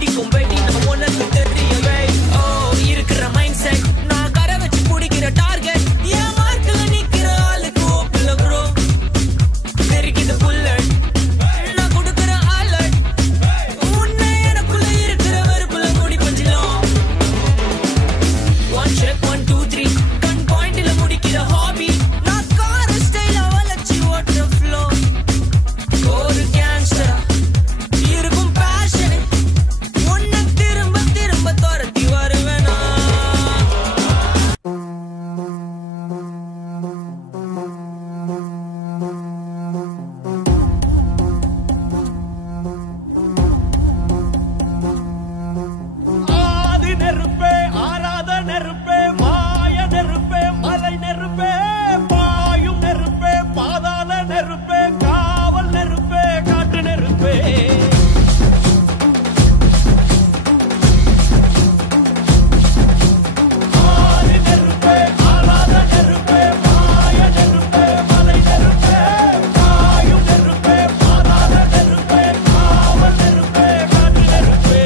வெடிக்கும் வெடி நம்ம ஒன்னு தெரியவே ஓ இருக்கிற மைண்ட் செட் நான் கரை வச்சு பிடிக்கிற டார்கெட் என் மார்க்கில் நிக்கிற ஆளுக்கு ஓப்பில் ப்ரோ தெரிக்கிது புல்லட் நான் கொடுக்குற ஆலட் உன்னை எனக்குள்ள இருக்கிற வெறுப்புல முடி பஞ்சிலும் 1 check 1 2 3 கண் பாயிண்ட்ல முடிக்கிற ஹாபி நான் கார் ஸ்டைல வளைச்சி ஓட்டுற ஃப்ளோ ஒரு கேன்சர் இருக்கும் பேஷன் உன்னை திரும்ப திரும்ப துரத்தி வருவேனா ஆதி நெருப்பே ஆராத நெருப்பே மாய நெருப்பே மலை நெருப்பே பாயும் நெருப்பே பாதாள நெருப்பே காவல் நெருப்பே காட்டு நெருப்பே ஆதி நெருப்பே ஆராத நெருப்பே மாய நெருப்பே மலை நெருப்பே பாயும் நெருப்பே பாதாள நெருப்பே காவல் நெருப்பே காட்டு நெருப்பே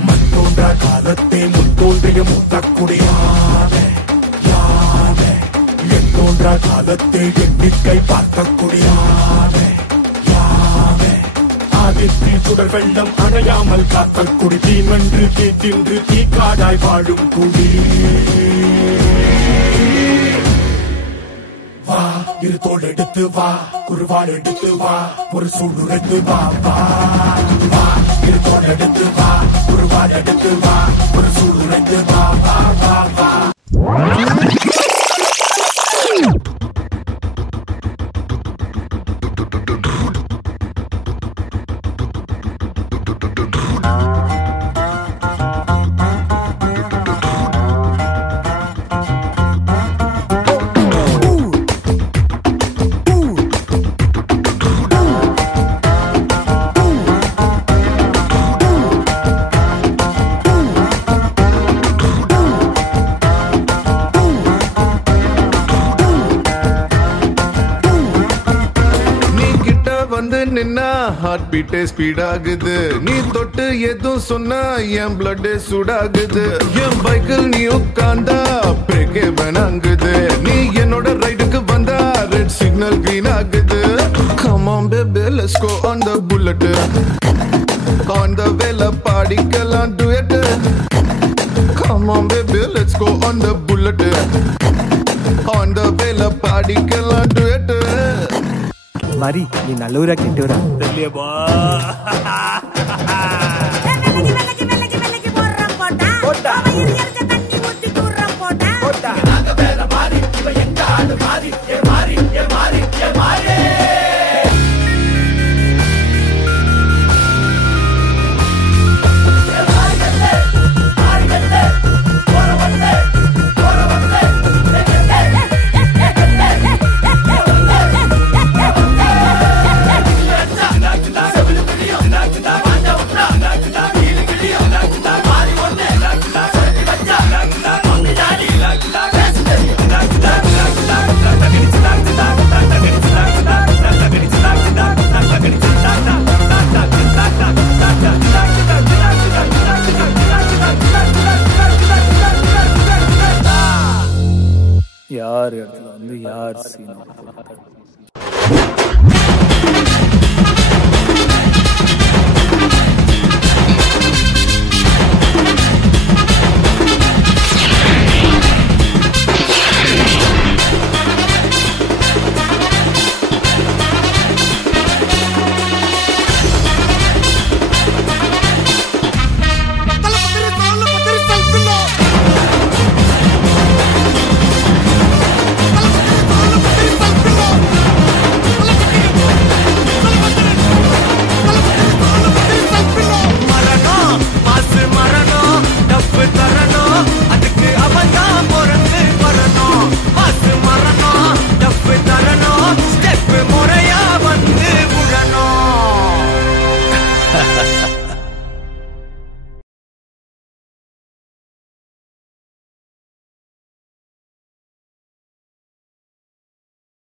மற்றொன்ற காலத்தை முன்தோன்றிய முத்தக்குடியாவே யாவே எத்தோன்ற காலத்தை எண்ணிக்கை பார்க்கக்கூடியாவே யாவே ஆதித்தின் சுடர் வெள்ளம் அணையாமல் காத்தல் குடி தீமென்று தீ தின்று தீக்காடாய் வாழும் குடி வா இரு தோள் எடுத்து வா குருவாள் எடுத்து வா ஒரு சூழ்நிலைத்து வா வா வா இரு தோள் எடுத்து வா குருவாள் எடுத்து வா ஒரு சூழ்நிலைத்து வா வா வா வா நீ கிட்ட வந்து நின்னா ஹார்ட் பீட்டே ஸ்பீட் ஆகுது நீ தொட்டு எதுவும் சொன்னா என் பிளட் சூடாகுது என் பைக்கில் நீ உட்கார்ந்தா பிரேக்கே வேணாங்குது நீ என்னோட ரைடுக்கு வந்தா ரெட் சிக்னல் கிரீன் ஆகுது come on baby let's go on the bullet on the வேல பாடிக்கலாம் duet come on baby let's go on the bullet on the வேல பாடிக்கலாம் duet மாரி நீ நல்லூரா கெட்டூரா தெரியப்பா யார் இடத்துல வந்து யார் சீன்